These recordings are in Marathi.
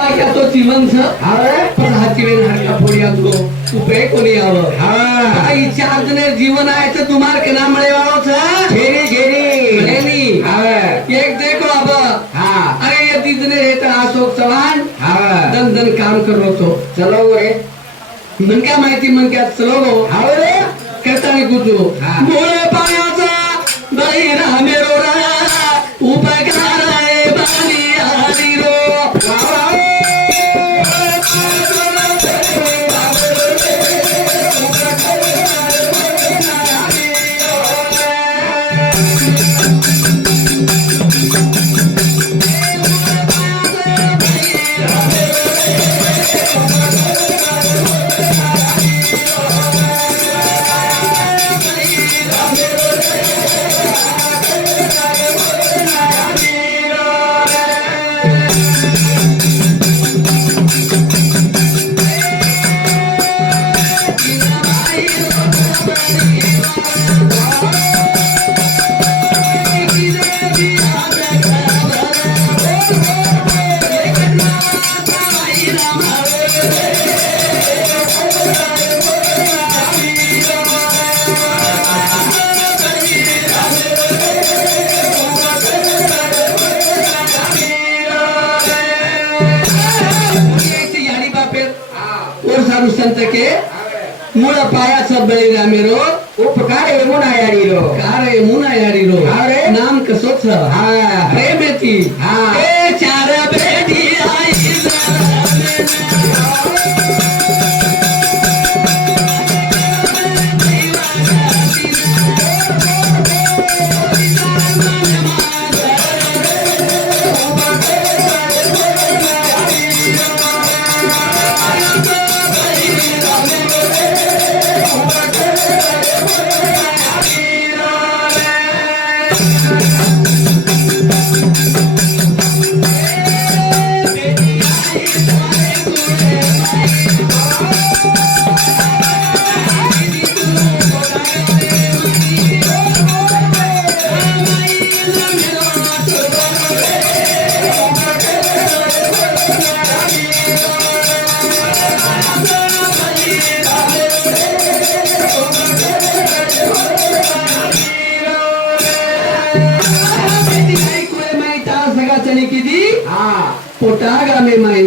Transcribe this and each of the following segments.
तो जीवन छ अरे पण हाती वेळ हरका फोडी आलो उपे कोणी आव हा आई चार जने जीवन आहे तर तुम्हार के नाम मळे वाळो छ घेरी घेरी लेनी अरे एक देखो अब हा अरे ये दीदने हे तर अशोक चव्हाण हा दन दन काम कर रहो तो चलो रे मन क्या माहिती मन क्या चलो गो अरे करतानी कुतू हा. मोळे पाण्याचा बहिरा मेरो रा उपकार आहे बाली हरी रो संत के मूळ पायाचा बळीरा मेरो उपकार यमुना यारी रो कार मुना यारी रो अरे नाम कसोच हा प्रेमेती हा ए चार बेटी आई पोटागा में माई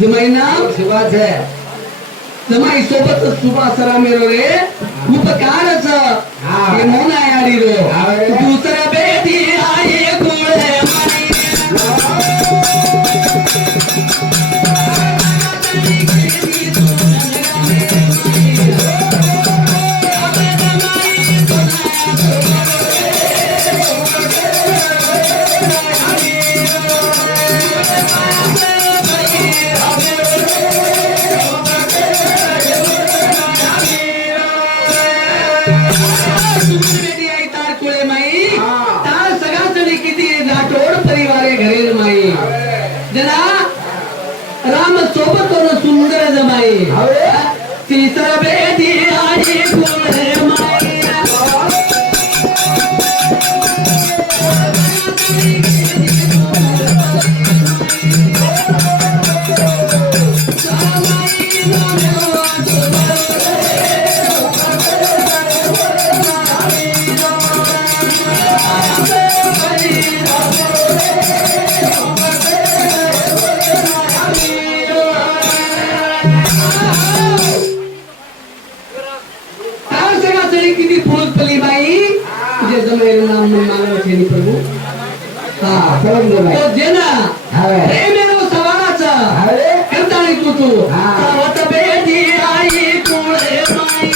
जमाई नाम शिवाच है जमाई सोबत सुभासरा मेरो रे उपकारच हे मोना यारी रो दुसरा बेटी आई गोळे राम सोबत सुंदर जमाई तिसरा बेटी आई गोळे माई प्रभु हा समज तो जेना प्रेमेनो सवाराचा करतानी तू सावत बेटी आई गोळे माई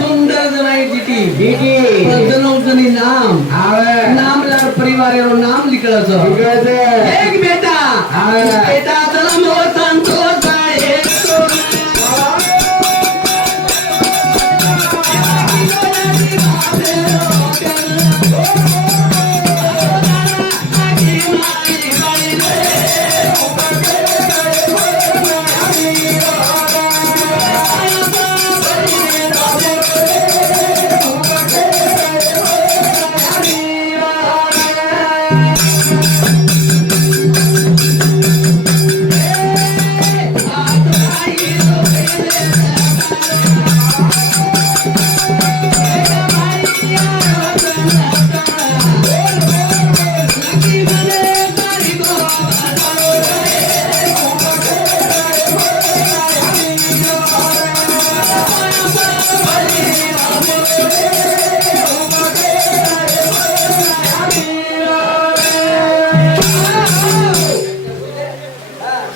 सुंदर जनाई जीती नाम नाम लार परिवार नाम लिख इकडचं इकडचं. एक बेटा हा. बेटा चला मोर संतोष आहे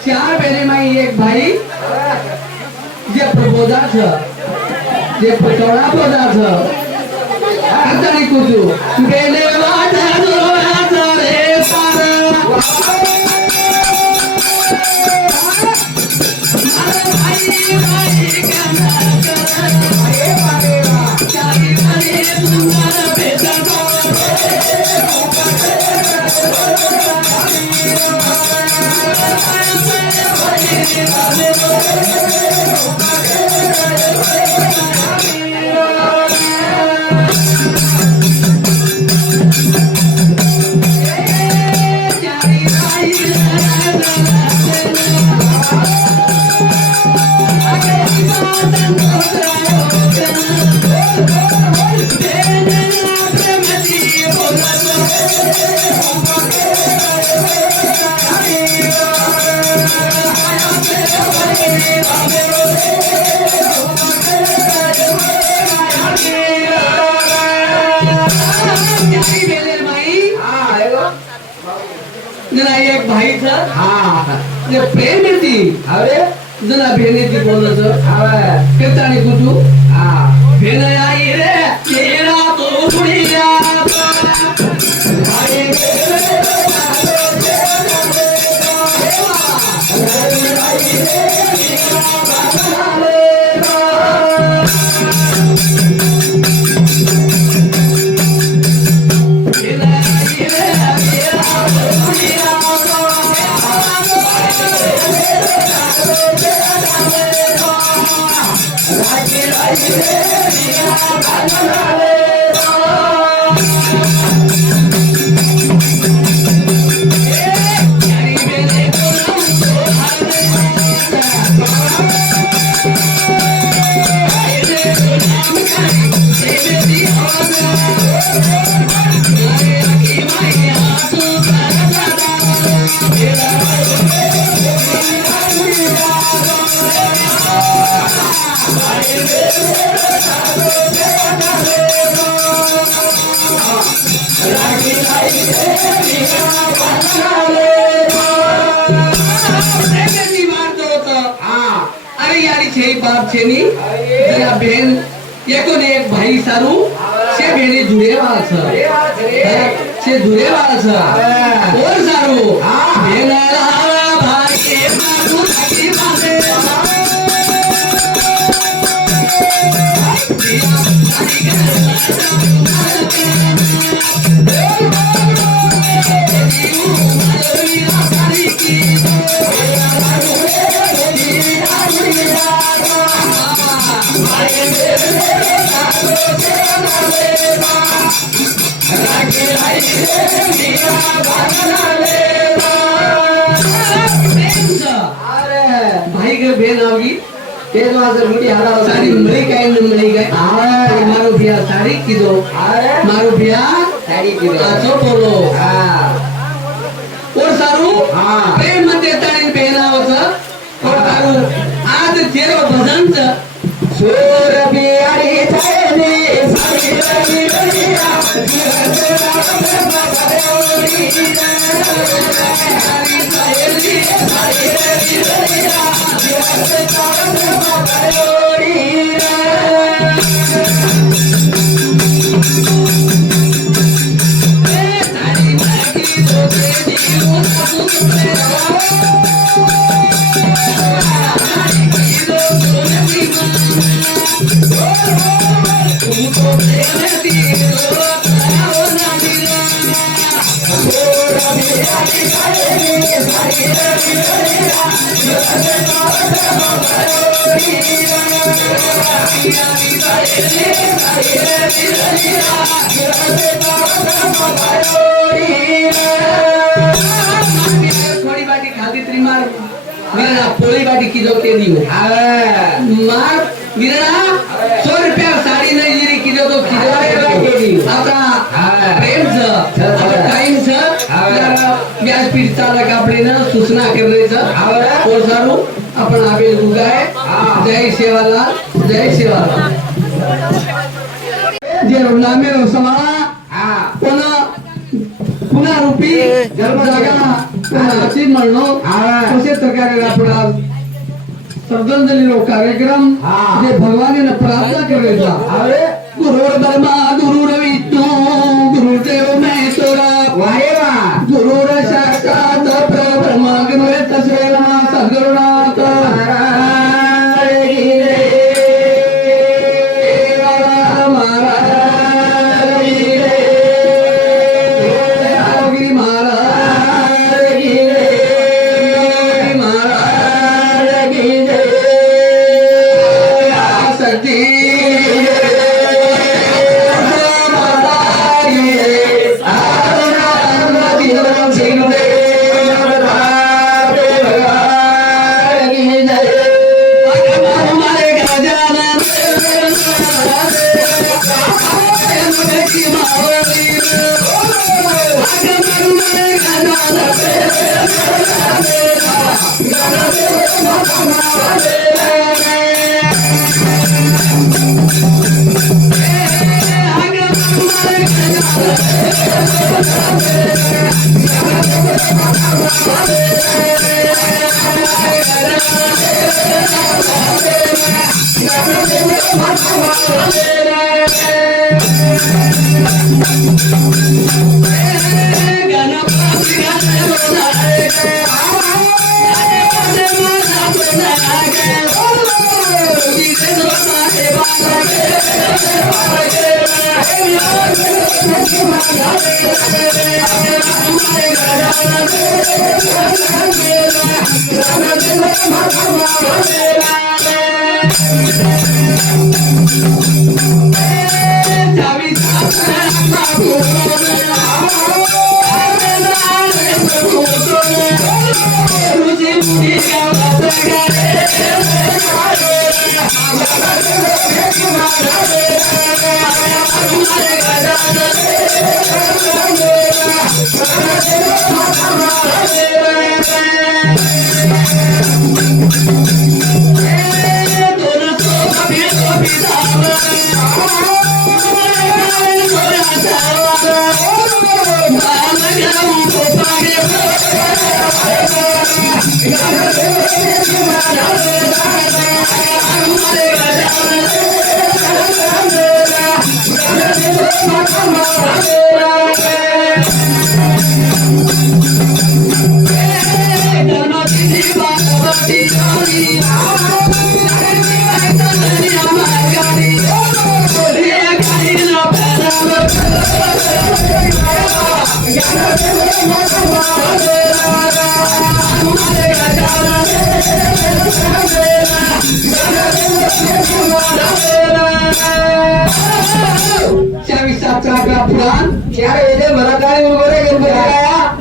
चार बेने माई एक भाई जे प्रबोधाच जे पटोळा पदार्थ आता कुजू बेने वाटा जोडाचा रे पार जना एक भाईच जे प्रेम येते अरे जना भेनेची बोलत आणि कुठू भेन आई रे केळा तो पुढिया अरे यारी छे बाप छेनी जना बहन एकोने एक भाई सारू से बहने जुड़े वास से जुड़े वास और सारू बहन भाई के मारू सखी मारे भाई के बहन आओगी तेज वाजर मुठी हाडा सारी मरी काय मारो बिया सारी कीधो मारो बिया साडी कीधो आचो बोलो और सारू हाँ। प्रेम मध्ये ताणी बहन आवच और सारू आज तेरो भजन सूर बियारी थायने साडी रही रहिया सारी થોડી બાટી ખાધી ત્રી માર વીરણા પોળી બાટી કીધો તે દીવો માર વીરણા 100 રૂપિયા સાડી નહીં જીરી કીધો તો કીધો આપણા પ્રેમ છે આપણે ટાઈમ છે વ્યાસપીઠ ચાલક આપણે સૂચના કરી રહી છે और સારું आपण आबेल गुगाय जय सेवालाल जे नामेरो समाळा पुन्हा रूपी जागा अशी म्हणणं कसे प्रकारे आपला श्रद्धांजलीનો कार्यक्रम जे भगवानने प्रार्थना करायचा गुरुर ब्रह्मा गुरुर विष्णू गुरुदेव महेश्वरा वाहेवा गुरुर साक्षात परब्रह्म गुरुवे तस्मै नमः सद्गुरुनाथ महाराज की जय महाराज की जय योगी महाराज की जय महाराज की जय शक्ति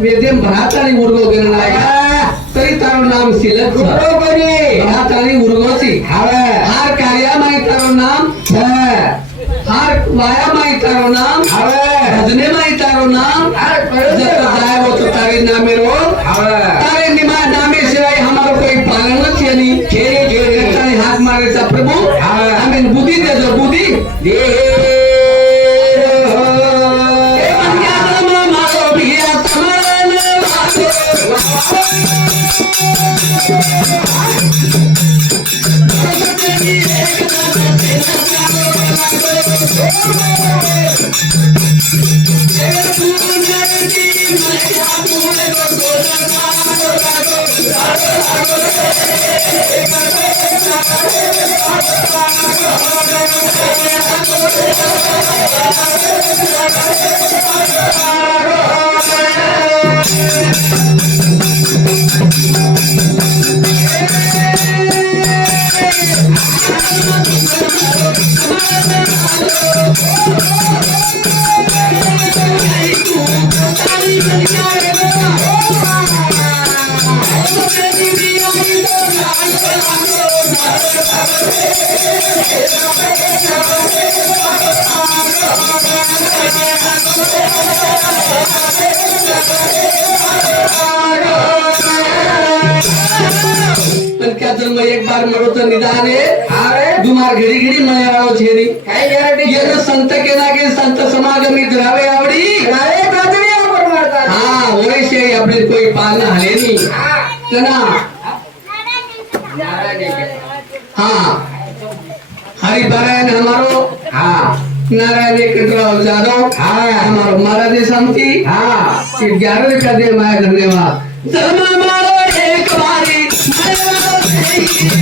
वेद्यम भराताळी उर्गो गणनाया तरी तारो नाम सिलक भराताळी उर्गोची हार कार्या माई तारो नाम हार वाया माई तारो नाम भजने माई तारो नाम जब जाय हो तो तारे नामे रो तारे निमा नामे शिवाय हमारो कोई पालन न छेनी तारे हाथ मारे चा प्रभु हमें बुद्धि दे दो बुद्धि दे जन्म एक बार मरो तो निदान है अरे दुमार घडी घडी मळे वाळो छेरी काय गॅरंटी येन संत केना के संत समागमी द्रावे आवडी रावे कातडी आपण मारतात हा ओरेशे आपले कोई पालन हले नी तना हाँ हरि नारायण हमारो हाँ नारायण कटराव जादव हाँ हमारो महाराज शांति हाँ 11 रुपया दे माया धन्यवाद धर्म मारो एक बारी माया देई।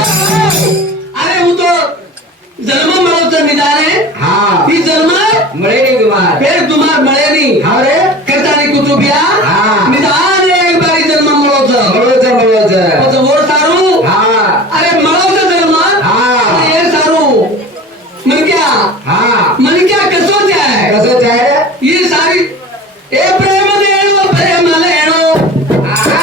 अरे वो तो जन्म मरो तो निदान है हाँ ही जन्म मळे नाही तुम्हाला फिर तुम्हार मळे नहीं अरे करता नहीं कुतुबिया हाँ। निदान है एक बारी जन्म मरो तो बरोबर तो वो सारू हाँ अरे मरो तो जन्म हाँ। अरे ये सारू हाँ मन क्या कसो क्या है कसं आहे ये सारी ए प्रेम देणो प्रेम लेणो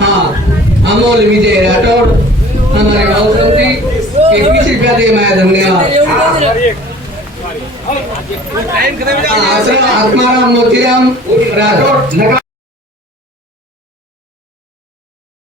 हाँ अमोल विजय राठौड़ हमारे गाँव संति 21 रुपया दे माया धन्यवाद आत्माराम मोतीराम राठौड़